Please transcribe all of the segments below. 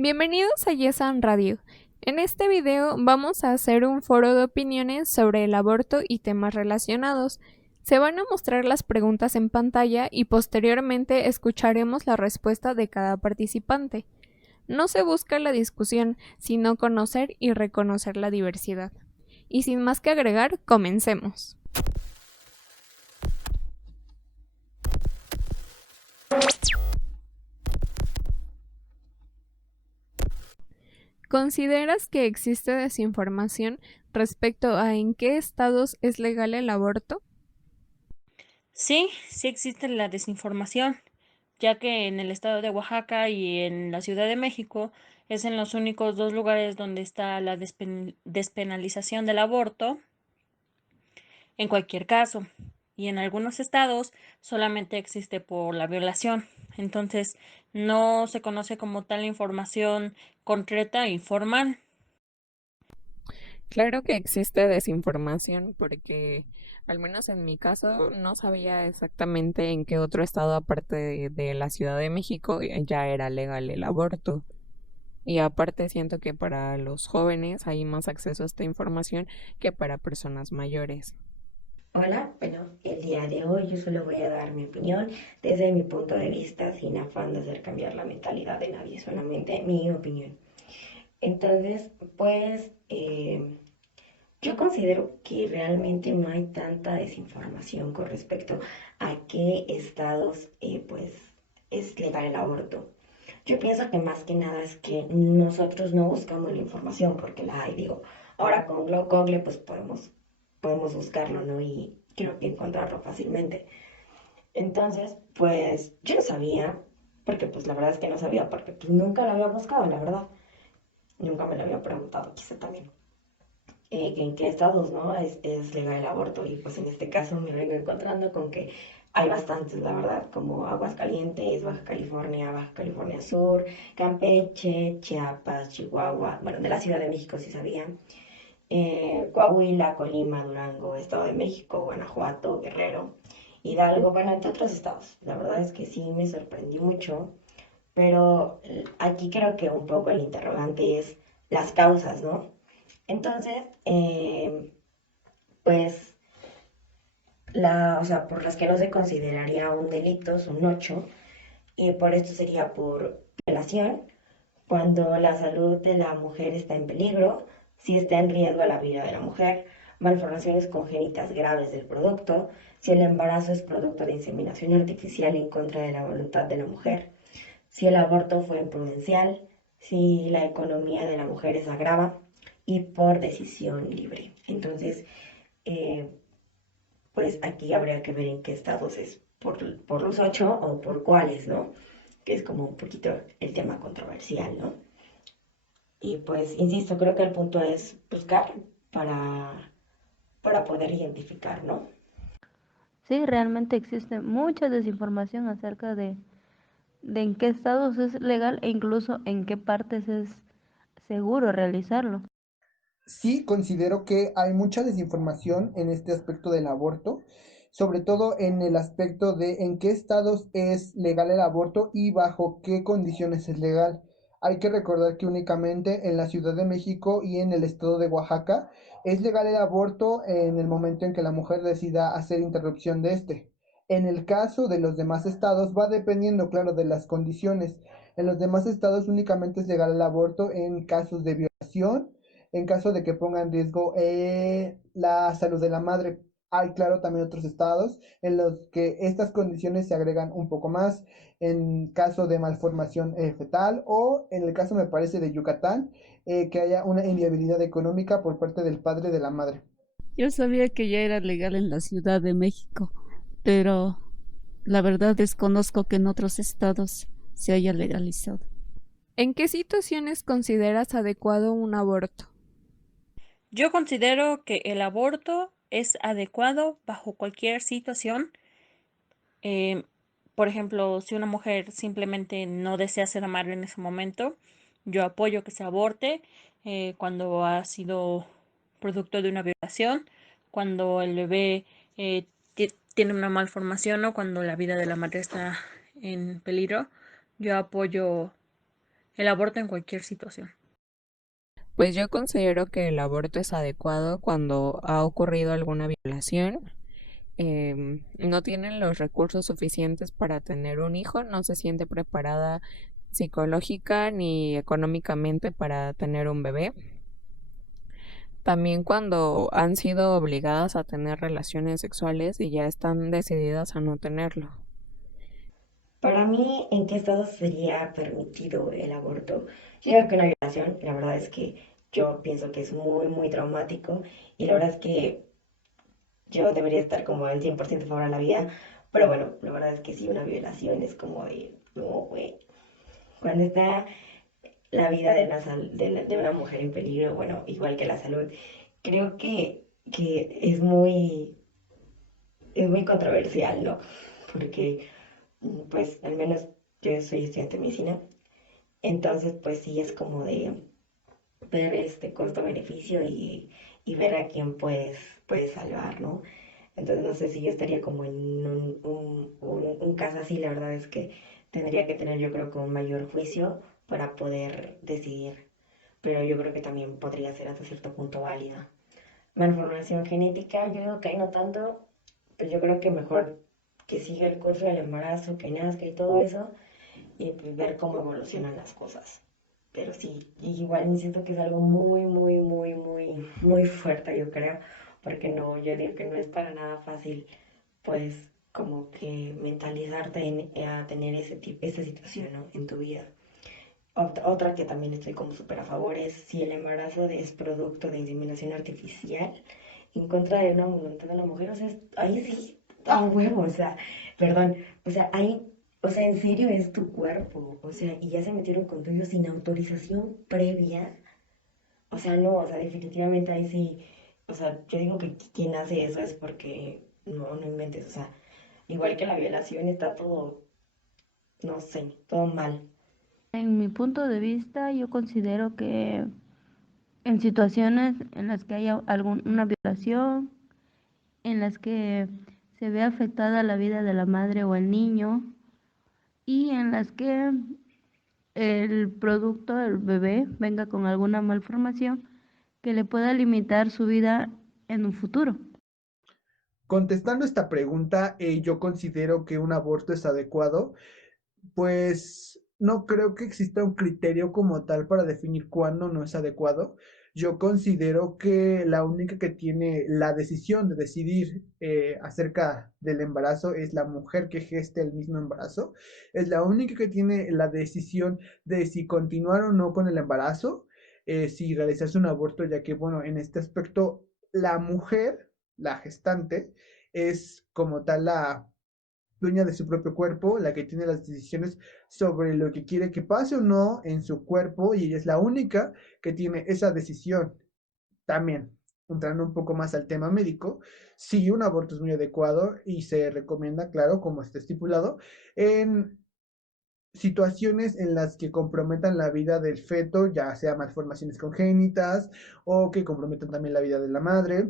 Bienvenidos a Yesan Radio. En este video vamos a hacer un foro de opiniones sobre el aborto y temas relacionados. Se van a mostrar las preguntas en pantalla y posteriormente escucharemos la respuesta de cada participante. No se busca la discusión, sino conocer y reconocer la diversidad. Y sin más que agregar, comencemos. ¿Consideras que existe desinformación respecto a en qué estados es legal el aborto? Sí, sí existe la desinformación, ya que en el estado de Oaxaca y en la Ciudad de México es en los únicos dos lugares donde está la despenalización del aborto en cualquier caso. Y en algunos estados solamente existe por la violación. Entonces, no se conoce como tal información concreta e informal. Claro que existe desinformación porque, al menos en mi caso, no sabía exactamente en qué otro estado aparte de la Ciudad de México ya era legal el aborto. Y aparte siento que para los jóvenes hay más acceso a esta información que para personas mayores. Hola, bueno, el día de hoy yo solo voy a dar mi opinión desde mi punto de vista, sin afán de hacer cambiar la mentalidad de nadie, solamente mi opinión. Entonces, pues yo considero que realmente no hay tanta desinformación con respecto a qué estados pues es legal el aborto. Yo pienso que más que nada es que nosotros no buscamos la información porque la hay, digo, ahora con Google pues podemos buscarlo, ¿no? Y creo que encontrarlo fácilmente. Entonces, pues yo no sabía, porque pues la verdad es que no sabía, porque pues nunca lo había buscado, la verdad. Nunca me lo había preguntado, quizá también. Que en qué estados, ¿no? Es legal el aborto. Y pues en este caso me vengo encontrando con que hay bastantes, la verdad, como Aguascalientes, Baja California Sur, Campeche, Chiapas, Chihuahua, bueno, de la Ciudad de México sí sabía, Coahuila, Colima, Durango, Estado de México, Guanajuato, Guerrero, Hidalgo, bueno, entre otros estados. La verdad es que sí me sorprendió mucho, pero aquí creo que un poco el interrogante es las causas, ¿no? Entonces, pues, o sea, por las que no se consideraría un delito son 8, y por esto sería por violación, cuando la salud de la mujer está en peligro, si está en riesgo la vida de la mujer, malformaciones congénitas graves del producto, si el embarazo es producto de inseminación artificial en contra de la voluntad de la mujer, si el aborto fue imprudencial, si la economía de la mujer es agrava y por decisión libre. Entonces, eh, pues aquí habría que ver en qué estados es por los 8 o por cuáles, ¿no? Que es como un poquito el tema controversial, ¿no? Y pues, insisto, creo que el punto es buscar para poder identificar, ¿no? Sí, realmente existe mucha desinformación acerca de en qué estados es legal e incluso en qué partes es seguro realizarlo. Sí, considero que hay mucha desinformación en este aspecto del aborto, sobre todo en el aspecto de en qué estados es legal el aborto y bajo qué condiciones es legal. Hay que recordar que únicamente en la Ciudad de México y en el estado de Oaxaca es legal el aborto en el momento en que la mujer decida hacer interrupción de este. En el caso de los demás estados va dependiendo, claro, de las condiciones. En los demás estados únicamente es legal el aborto en casos de violación, en caso de que ponga en riesgo la salud de la madre. Hay, claro, también otros estados en los que estas condiciones se agregan un poco más, en caso de malformación fetal o en el caso, me parece, de Yucatán, que haya una inviabilidad económica por parte del padre de la madre. Yo sabía que ya era legal en la Ciudad de México, pero la verdad desconozco que en otros estados se haya legalizado. ¿En qué situaciones consideras adecuado un aborto? Yo considero que el aborto es adecuado bajo cualquier situación. Eh, por ejemplo, si una mujer simplemente no desea ser madre en ese momento, yo apoyo que se aborte cuando ha sido producto de una violación, cuando el bebé tiene una malformación o cuando la vida de la madre está en peligro. Yo apoyo el aborto en cualquier situación. Pues yo considero que el aborto es adecuado cuando ha ocurrido alguna violación, no tienen los recursos suficientes para tener un hijo, no se siente preparada psicológica ni económicamente para tener un bebé. También cuando han sido obligadas a tener relaciones sexuales y ya están decididas a no tenerlo. Para mí, ¿en qué estado sería permitido el aborto? Yo creo que una violación, la verdad es que yo pienso que es muy, muy traumático y la verdad es que yo debería estar como en 100% a favor de la vida, pero bueno, la verdad es que sí, una violación es como de, no, güey, cuando está la vida de de una mujer en peligro, bueno, igual que la salud, creo que es muy controversial, ¿no? Porque, pues, al menos yo soy estudiante de medicina, entonces, pues sí, es como de ver este costo-beneficio y ver a quién puedes salvar, ¿no? Entonces no sé si yo estaría como en un caso así, la verdad es que tendría que tener yo creo que un mayor juicio para poder decidir, pero yo creo que también podría ser hasta cierto punto válida. Malformación genética, yo digo que ahí no tanto, pues yo creo que mejor que siga el curso del embarazo, que nazca y todo eso, y pues ver cómo evolucionan las cosas. Pero sí, igual me siento que es algo muy, muy, muy, muy, muy fuerte, yo creo, porque no, yo digo que no es para nada fácil, pues, como que mentalizarte a tener esa situación, ¿no? En tu vida. Otra que también estoy como súper a favor es si el embarazo es producto de inseminación artificial en contra de una voluntad de la mujer, o sea, ahí sí, a huevo, o sea, perdón, o sea, ahí, o sea, en serio es tu cuerpo, o sea, y ya se metieron con tuyo sin autorización previa, o sea, no, o sea, definitivamente ahí sí, o sea, yo digo que quien hace eso es porque no inventes, o sea, igual que la violación está todo, no sé, todo mal. En mi punto de vista, yo considero que en situaciones en las que haya alguna violación, en las que se ve afectada la vida de la madre o el niño y en las que el producto, el bebé, venga con alguna malformación que le pueda limitar su vida en un futuro. Contestando esta pregunta, yo considero que un aborto es adecuado, pues no creo que exista un criterio como tal para definir cuándo no es adecuado. Yo considero que la única que tiene la decisión de decidir acerca del embarazo es la mujer que geste el mismo embarazo. Es la única que tiene la decisión de si continuar o no con el embarazo, si realizarse un aborto, ya que, bueno, en este aspecto, la mujer, la gestante, es como tal la dueña de su propio cuerpo, la que tiene las decisiones sobre lo que quiere que pase o no en su cuerpo, y ella es la única que tiene esa decisión. También, entrando un poco más al tema médico, sí, un aborto es muy adecuado y se recomienda, claro, como está estipulado, en situaciones en las que comprometan la vida del feto, ya sea malformaciones congénitas o que comprometan también la vida de la madre.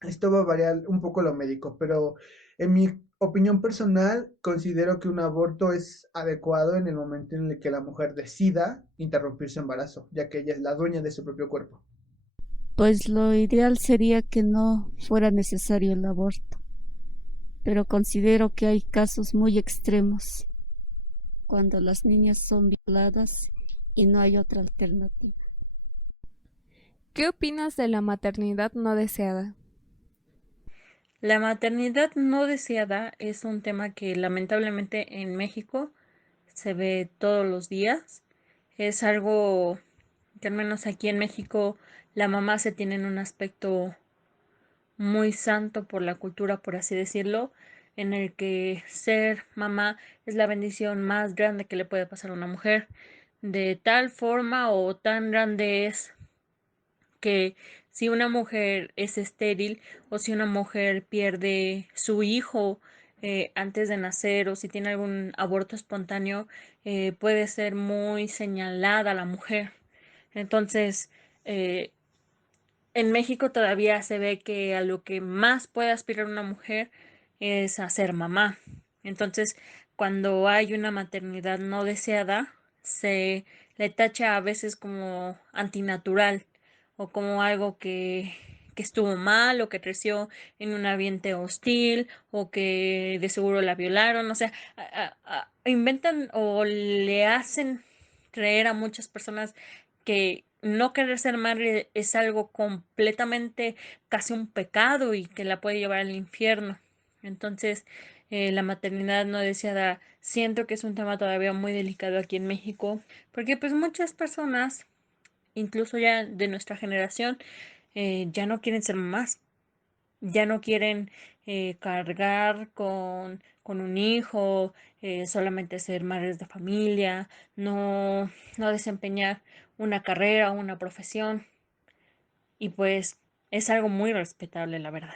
Esto va a variar un poco lo médico, pero en mi opinión personal considero que un aborto es adecuado en el momento en el que la mujer decida interrumpir su embarazo, ya que ella es la dueña de su propio cuerpo. Pues lo ideal sería que no fuera necesario el aborto, pero considero que hay casos muy extremos cuando las niñas son violadas y no hay otra alternativa. ¿Qué opinas de la maternidad no deseada? La maternidad no deseada es un tema que lamentablemente en México se ve todos los días. Es algo que al menos aquí en México la mamá se tiene en un aspecto muy santo por la cultura, por así decirlo, en el que ser mamá es la bendición más grande que le puede pasar a una mujer. De tal forma o tan grande es que si una mujer es estéril o si una mujer pierde su hijo antes de nacer o si tiene algún aborto espontáneo, puede ser muy señalada la mujer. Entonces, eh, en México todavía se ve que a lo que más puede aspirar una mujer es a ser mamá. Entonces, cuando hay una maternidad no deseada, se le tacha a veces como antinatural o como algo que estuvo mal o que creció en un ambiente hostil o que de seguro la violaron. O sea, inventan o le hacen creer a muchas personas que no querer ser madre es algo completamente casi un pecado y que la puede llevar al infierno. Entonces, la maternidad no deseada siento que es un tema todavía muy delicado aquí en México, porque pues muchas personas, incluso ya de nuestra generación, ya no quieren ser mamás, ya no quieren cargar con un hijo, solamente ser madres de familia, no desempeñar una carrera o una profesión, y pues es algo muy respetable, la verdad.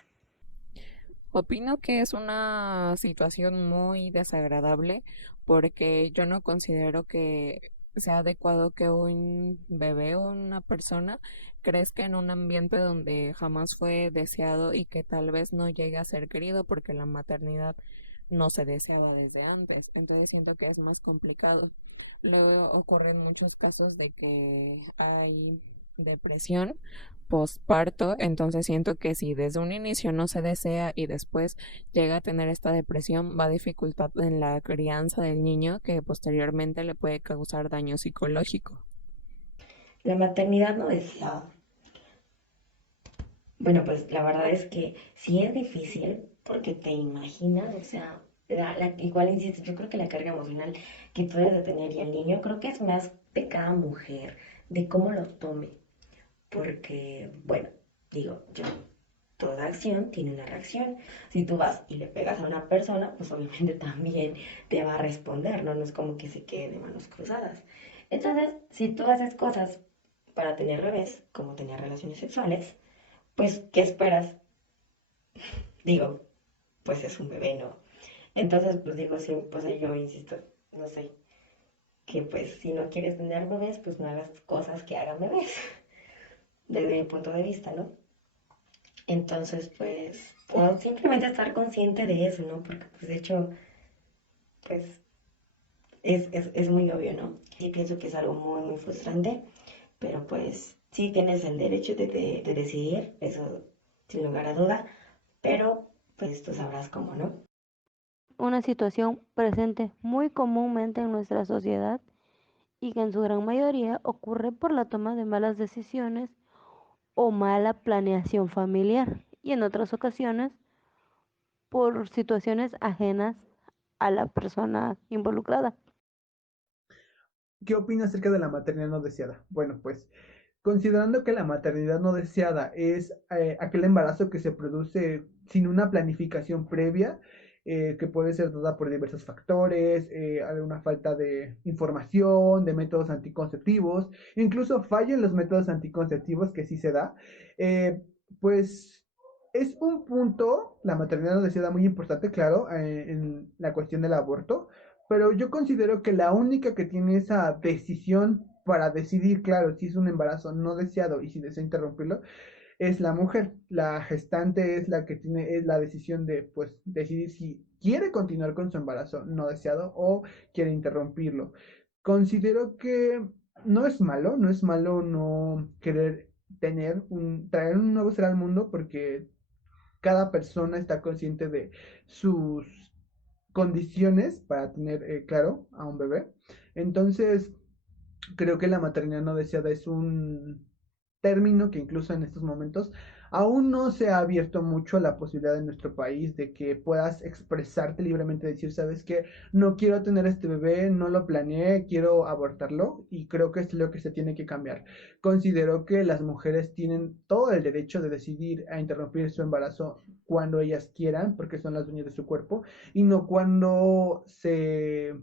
Opino que es una situación muy desagradable porque yo no considero que sea adecuado que un bebé o una persona crezca en un ambiente donde jamás fue deseado y que tal vez no llegue a ser querido porque la maternidad no se deseaba desde antes. Entonces siento que es más complicado. Luego ocurren muchos casos de que hay depresión postparto, entonces siento que si desde un inicio no se desea y después llega a tener esta depresión, va a dificultar en la crianza del niño que posteriormente le puede causar daño psicológico. La maternidad no deseada. Bueno, pues la verdad es que sí es difícil porque te imaginas, o sea, igual insisto, yo creo que la carga emocional que tú debes de tener y el niño creo que es más de cada mujer, de cómo lo tome. Porque, bueno, digo, yo, toda acción tiene una reacción. Si tú vas y le pegas a una persona, pues obviamente también te va a responder, ¿no? No es como que se quede de manos cruzadas. Entonces, si tú haces cosas para tener bebés, como tener relaciones sexuales, pues, ¿qué esperas? Digo, pues es un bebé, ¿no? Entonces, pues digo, sí, pues ahí yo insisto, no sé, que pues si no quieres tener bebés, pues no hagas cosas que hagan bebés, desde mi punto de vista, ¿no? Entonces, pues, o simplemente estar consciente de eso, ¿no? Porque, pues, de hecho, pues, es muy obvio, ¿no? Sí pienso que es algo muy, muy frustrante, pero pues, sí tienes el derecho de decidir, eso sin lugar a duda, pero, pues, tú sabrás cómo, ¿no? Una situación presente muy comúnmente en nuestra sociedad y que en su gran mayoría ocurre por la toma de malas decisiones o mala planeación familiar y en otras ocasiones por situaciones ajenas a la persona involucrada. ¿Qué opina acerca de la maternidad no deseada? Bueno, pues considerando que la maternidad no deseada es aquel embarazo que se produce sin una planificación previa, que puede ser dada por diversos factores, alguna falta de información, de métodos anticonceptivos, incluso falla en los métodos anticonceptivos que sí se da, eh, pues es un punto, la maternidad no deseada muy importante, claro, en la cuestión del aborto, pero yo considero que la única que tiene esa decisión para decidir, claro, si es un embarazo no deseado y si desea interrumpirlo, es la mujer. La gestante es la que tiene es la decisión de, pues, decidir si quiere continuar con su embarazo no deseado o quiere interrumpirlo. Considero que no es malo no querer traer un nuevo ser al mundo porque cada persona está consciente de sus condiciones para tener, claro, a un bebé. Entonces, creo que la maternidad no deseada es un término que incluso en estos momentos aún no se ha abierto mucho la posibilidad en nuestro país de que puedas expresarte libremente, decir, sabes que no quiero tener este bebé, no lo planeé, quiero abortarlo y creo que es lo que se tiene que cambiar. Considero que las mujeres tienen todo el derecho de decidir a interrumpir su embarazo cuando ellas quieran, porque son las dueñas de su cuerpo, y no cuando se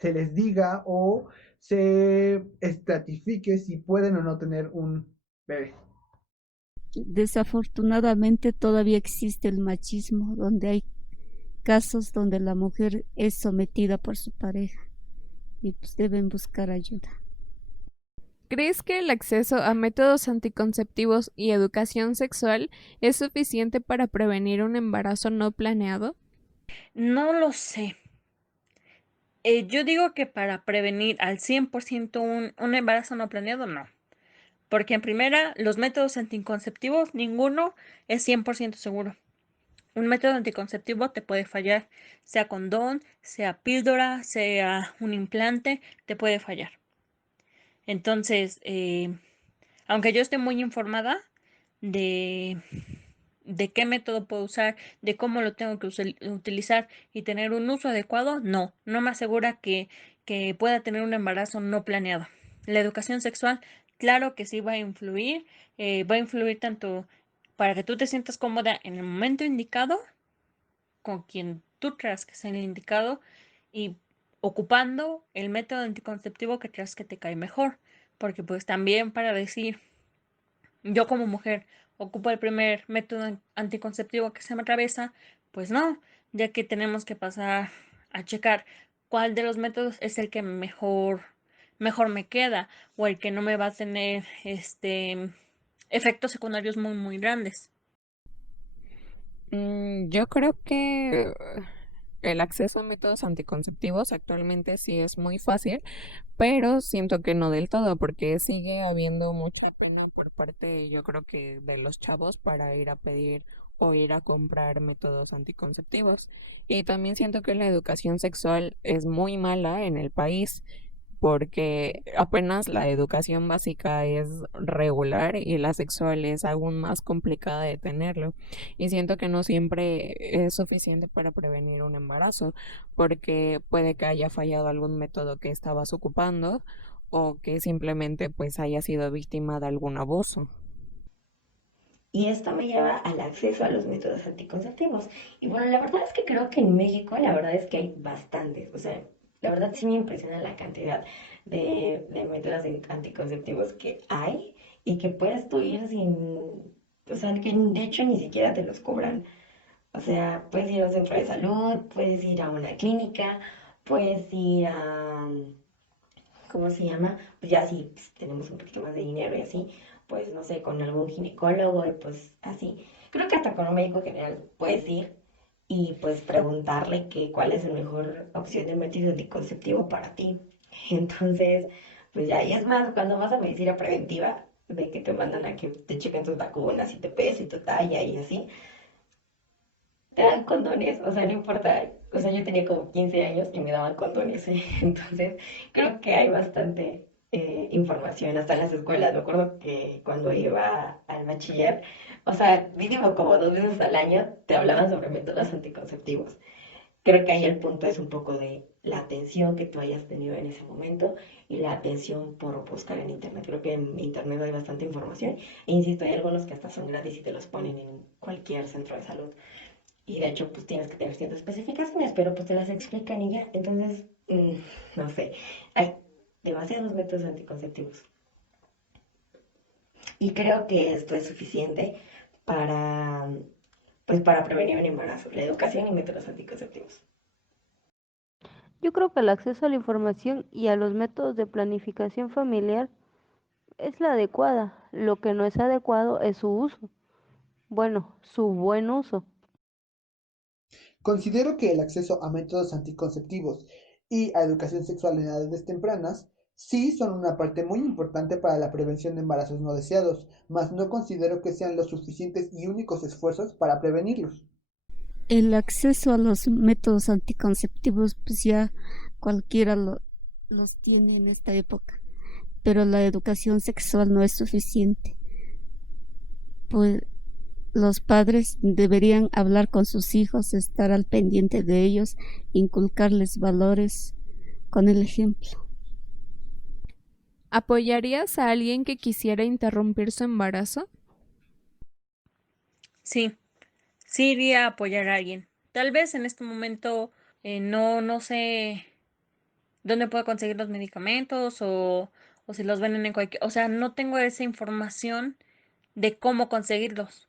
les diga o se estratifique si pueden o no tener un bebé. Desafortunadamente todavía existe el machismo, donde hay casos donde la mujer es sometida por su pareja y pues deben buscar ayuda. ¿Crees que el acceso a métodos anticonceptivos y educación sexual es suficiente para prevenir un embarazo no planeado? No lo sé. Yo digo que para prevenir al 100% un embarazo no planeado, no. Porque en primera, los métodos anticonceptivos, ninguno es 100% seguro. Un método anticonceptivo te puede fallar, sea condón, sea píldora, sea un implante, te puede fallar. Entonces, aunque yo esté muy informada de, de qué método puedo usar, de cómo lo tengo que utilizar y tener un uso adecuado, no me asegura que pueda tener un embarazo no planeado. La educación sexual, claro que sí va a influir tanto para que tú te sientas cómoda en el momento indicado, con quien tú creas que sea el indicado y ocupando el método anticonceptivo que creas que te cae mejor. Porque pues también para decir, yo como mujer ocupo el primer método anticonceptivo que se me atraviesa, pues no, ya que tenemos que pasar a checar cuál de los métodos es el que mejor me queda o el que no me va a tener efectos secundarios muy grandes. Yo creo que el acceso a métodos anticonceptivos actualmente sí es muy fácil, pero siento que no del todo, porque sigue habiendo mucha pena por parte, yo creo que de los chavos para ir a pedir o ir a comprar métodos anticonceptivos. Y también siento que la educación sexual es muy mala en el país, porque apenas la educación básica es regular y la sexual es aún más complicada de tenerlo. Y siento que no siempre es suficiente para prevenir un embarazo, porque puede que haya fallado algún método que estabas ocupando o que simplemente pues haya sido víctima de algún abuso. Y esto me lleva al acceso a los métodos anticonceptivos. Y bueno, la verdad es que creo que en México la verdad es que hay bastantes. O sea, la verdad sí me impresiona la cantidad de métodos anticonceptivos que hay y que puedes tú ir sin, o sea, que de hecho ni siquiera te los cobran. O sea, puedes ir a un centro de salud, puedes ir a una clínica, puedes ir a, ¿cómo se llama? Pues ya si pues, tenemos un poquito más de dinero y así, pues no sé, con algún ginecólogo y pues así. Creo que hasta con un médico general puedes ir y pues preguntarle que cuál es la mejor opción de método anticonceptivo para ti. Entonces, pues ya, y es más, cuando vas a medicina preventiva, de que te mandan a que te chequen tus vacunas y te peso y tu talla y así, te dan condones, o sea, no importa, o sea, yo tenía como 15 años y me daban condones, ¿eh? Entonces, creo que hay bastante información hasta en las escuelas. Me acuerdo que cuando iba al bachiller, o sea, mínimo como 2 veces al año te hablaban sobre métodos anticonceptivos. Creo que ahí el punto es un poco de la atención que tú hayas tenido en ese momento y la atención por buscar en internet. Creo que en internet hay bastante información e insisto, hay algunos que hasta son gratis y te los ponen en cualquier centro de salud. Y de hecho, pues tienes que tener ciertas especificaciones, pero pues te las explican y ya. Entonces, no sé, hay demasiados métodos anticonceptivos. Y creo que esto es suficiente para, pues, para prevenir un embarazo, la educación y métodos anticonceptivos. Yo creo que el acceso a la información y a los métodos de planificación familiar es la adecuada. Lo que no es adecuado es su uso. Bueno, su buen uso. Considero que el acceso a métodos anticonceptivos y a educación sexual en edades tempranas sí son una parte muy importante para la prevención de embarazos no deseados, mas no considero que sean los suficientes y únicos esfuerzos para prevenirlos. El acceso a los métodos anticonceptivos, pues ya cualquiera los tiene en esta época, pero la educación sexual no es suficiente. Pues los padres deberían hablar con sus hijos, estar al pendiente de ellos, inculcarles valores con el ejemplo. ¿Apoyarías a alguien que quisiera interrumpir su embarazo? Sí, sí iría a apoyar a alguien. Tal vez en este momento no sé dónde puedo conseguir los medicamentos o si los venden en cualquier... O sea, no tengo esa información de cómo conseguirlos.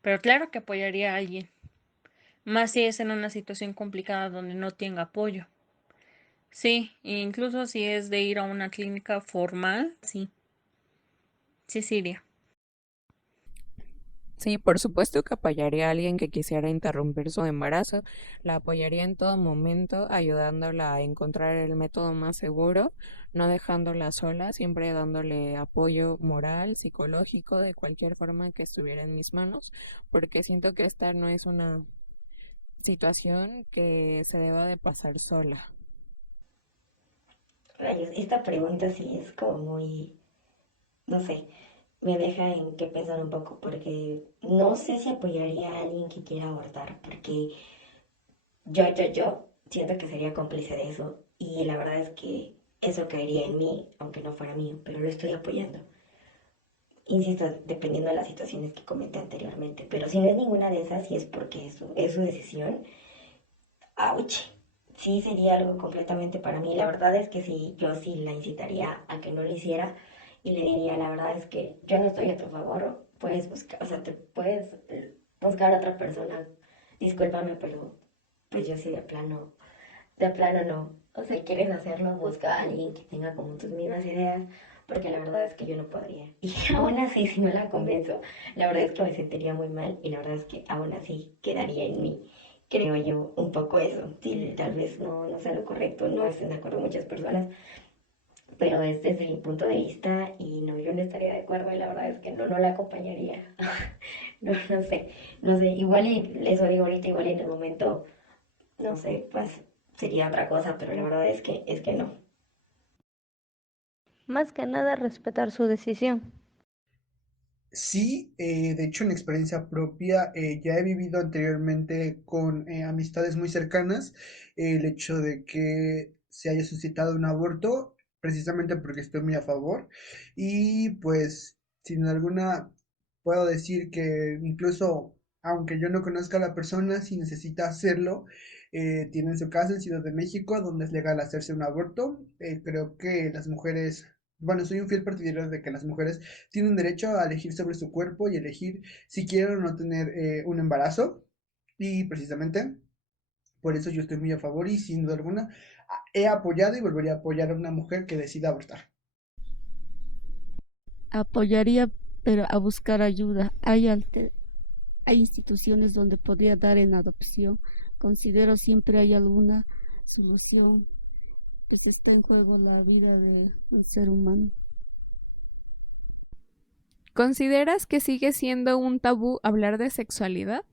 Pero claro que apoyaría a alguien. Más si es en una situación complicada donde no tenga apoyo. Sí, incluso si es de ir a una clínica formal, sí, sí iría. Sí, por supuesto que apoyaría a alguien que quisiera interrumpir su embarazo. La apoyaría en todo momento, ayudándola a encontrar el método más seguro, no dejándola sola, siempre dándole apoyo moral, psicológico, de cualquier forma que estuviera en mis manos, porque siento que esta no es una situación que se deba de pasar sola. Rayos, esta pregunta sí es como muy, no sé, me deja en que pensar un poco, porque no sé si apoyaría a alguien que quiera abortar, porque yo siento que sería cómplice de eso, y la verdad es que eso caería en mí, aunque no fuera mío, pero lo estoy apoyando. Insisto, dependiendo de las situaciones que comenté anteriormente, pero si no es ninguna de esas, si es porque es su decisión, ouch, sí sería algo completamente para mí. La verdad es que sí, yo sí la incitaría a que no lo hiciera y le diría, la verdad es que yo no estoy a tu favor, puedes buscar, o sea, te puedes buscar a otra persona, discúlpame, pero pues yo sí de plano no. O sea, quieres hacerlo, busca a alguien que tenga como tus mismas ideas, porque la verdad es que yo no podría. Y aún así, si no la convenzo, la verdad es que me sentiría muy mal y la verdad es que aún así quedaría en mí, creo yo, un poco eso. Sí, tal vez no sea lo correcto, no estén de acuerdo muchas personas, pero es desde mi punto de vista y no, yo no estaría de acuerdo y la verdad es que no la acompañaría. No sé, igual y eso digo ahorita, igual y en el momento, no sé, pues sería otra cosa, pero la verdad es que no. Más que nada respetar su decisión. Sí, de hecho en experiencia propia ya he vivido anteriormente con amistades muy cercanas el hecho de que se haya suscitado un aborto, precisamente porque estoy muy a favor y pues sin alguna puedo decir que incluso aunque yo no conozca a la persona, si necesita hacerlo, tiene en su caso en Ciudad de México, donde es legal hacerse un aborto. Creo que las mujeres, bueno, soy un fiel partidario de que las mujeres tienen derecho a elegir sobre su cuerpo y elegir si quieren o no tener un embarazo. Y precisamente por eso yo estoy muy a favor y sin duda alguna he apoyado y volvería a apoyar a una mujer que decida abortar. Apoyaría, pero a buscar ayuda. Hay instituciones donde podría dar en adopción. Considero siempre hay alguna solución, pues está en juego la vida de un ser humano. ¿Consideras que sigue siendo un tabú hablar de sexualidad?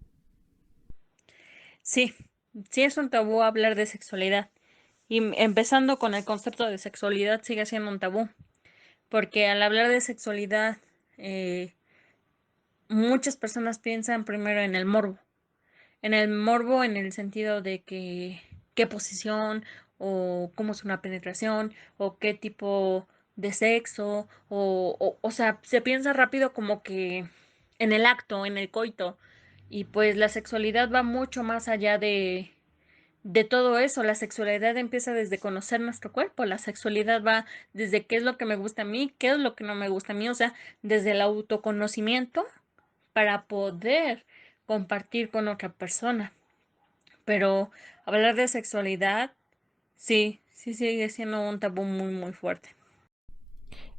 Sí, sí es un tabú hablar de sexualidad. Y empezando con el concepto de sexualidad sigue siendo un tabú, porque al hablar de sexualidad, eh, muchas personas piensan primero en el morbo en el sentido de que qué posición o cómo es una penetración o qué tipo de sexo o sea, se piensa rápido como que en el acto, en el coito y pues la sexualidad va mucho más allá de todo eso. La sexualidad empieza desde conocer nuestro cuerpo, la sexualidad va desde qué es lo que me gusta a mí, qué es lo que no me gusta a mí, o sea, desde el autoconocimiento para poder compartir con otra persona. Pero hablar de sexualidad, sí, sí sigue siendo un tabú muy, muy fuerte.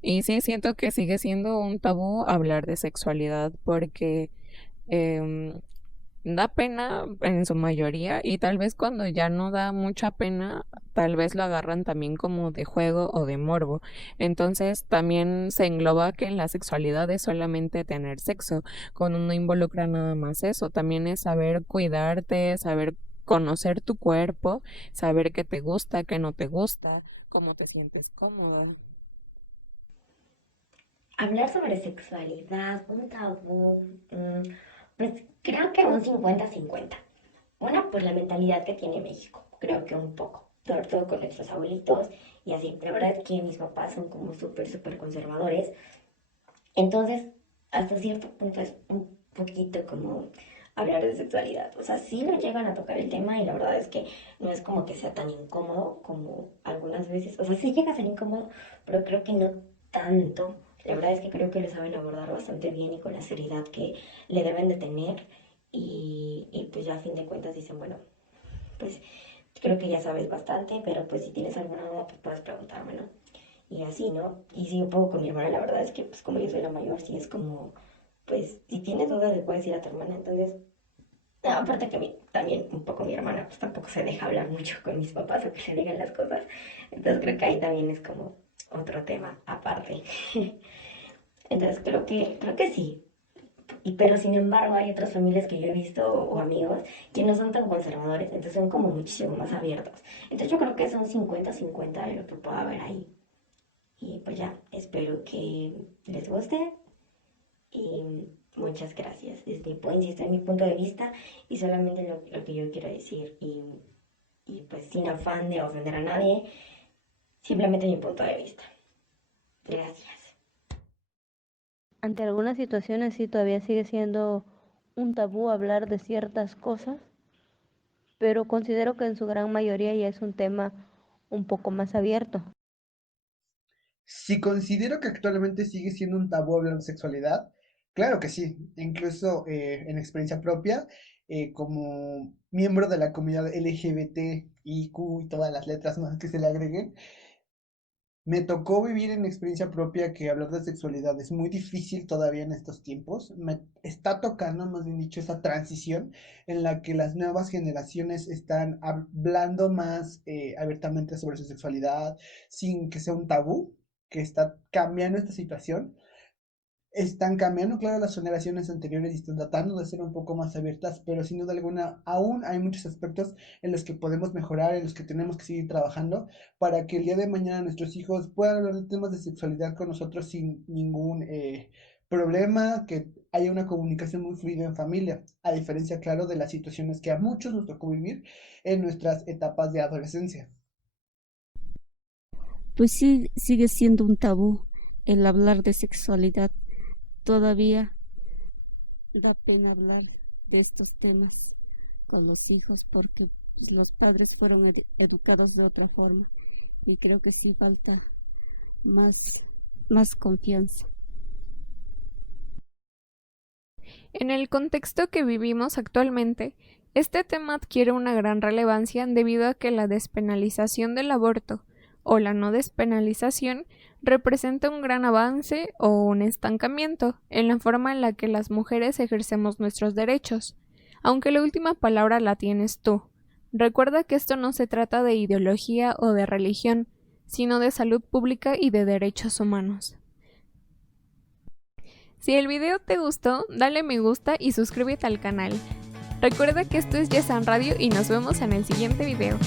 Y sí, siento que sigue siendo un tabú hablar de sexualidad porque em, da pena en su mayoría y tal vez cuando ya no da mucha pena, tal vez lo agarran también como de juego o de morbo. Entonces también se engloba que en la sexualidad es solamente tener sexo, cuando no involucra nada más eso. También es saber cuidarte, saber conocer tu cuerpo, saber qué te gusta, qué no te gusta, cómo te sientes cómoda. Hablar sobre sexualidad, un tabú, pues creo que un 50-50. Una, por la mentalidad que tiene México, creo que un poco, sobre todo con nuestros abuelitos y así. La verdad es que mis papás son como súper conservadores. Entonces, hasta cierto punto es un poquito como hablar de sexualidad. O sea, sí lo llegan a tocar el tema y la verdad es que no es como que sea tan incómodo como algunas veces. O sea, sí llega a ser incómodo, pero creo que no tanto. La verdad es que creo que lo saben abordar bastante bien y con la seriedad que le deben de tener. Y pues ya a fin de cuentas dicen, bueno, pues creo que ya sabes bastante, pero pues si tienes alguna duda, pues puedes preguntarme, ¿no? Y así, ¿no? Y sí, un poco con mi hermana, la verdad es que, pues como yo soy la mayor, sí es como, pues si tienes dudas le puedes ir a tu hermana. Entonces, no, aparte que también un poco mi hermana pues tampoco se deja hablar mucho con mis papás o que le digan las cosas. Entonces creo que ahí también es como otro tema aparte. Entonces creo que sí. Pero sin embargo hay otras familias que yo he visto o amigos que no son tan conservadores, entonces son como muchísimo más abiertos. Entonces yo creo que son 50-50 de lo que pueda haber ahí. Y pues ya, espero que les guste y muchas gracias. Insisto, en mi punto de vista y solamente lo que yo quiero decir. Y pues sin afán de ofender a nadie, simplemente mi punto de vista. Gracias. Ante algunas situaciones sí todavía sigue siendo un tabú hablar de ciertas cosas, pero considero que en su gran mayoría ya es un tema un poco más abierto. Si considero que actualmente sigue siendo un tabú hablar de sexualidad, claro que sí. Incluso en experiencia propia, como miembro de la comunidad LGBTIQ y todas las letras más que se le agreguen, me tocó vivir en experiencia propia que hablar de sexualidad es muy difícil todavía en estos tiempos. Me está tocando, más bien dicho, esa transición en la que las nuevas generaciones están hablando más abiertamente sobre su sexualidad sin que sea un tabú, que está cambiando esta situación. Están cambiando, claro, las generaciones anteriores y están tratando de ser un poco más abiertas, pero sin duda alguna aún hay muchos aspectos en los que podemos mejorar, en los que tenemos que seguir trabajando para que el día de mañana nuestros hijos puedan hablar de temas de sexualidad con nosotros sin ningún problema, que haya una comunicación muy fluida en familia, a diferencia, claro, de las situaciones que a muchos nos tocó vivir en nuestras etapas de adolescencia. Pues sí, sigue siendo un tabú el hablar de sexualidad. Todavía da pena hablar de estos temas con los hijos porque pues, los padres fueron educados de otra forma y creo que sí falta más confianza. En el contexto que vivimos actualmente, este tema adquiere una gran relevancia debido a que la despenalización del aborto o la no despenalización representa un gran avance o un estancamiento en la forma en la que las mujeres ejercemos nuestros derechos, aunque la última palabra la tienes tú. Recuerda que esto no se trata de ideología o de religión, sino de salud pública y de derechos humanos. Si el video te gustó, dale me gusta y suscríbete al canal. Recuerda que esto es Yesan Radio y nos vemos en el siguiente video.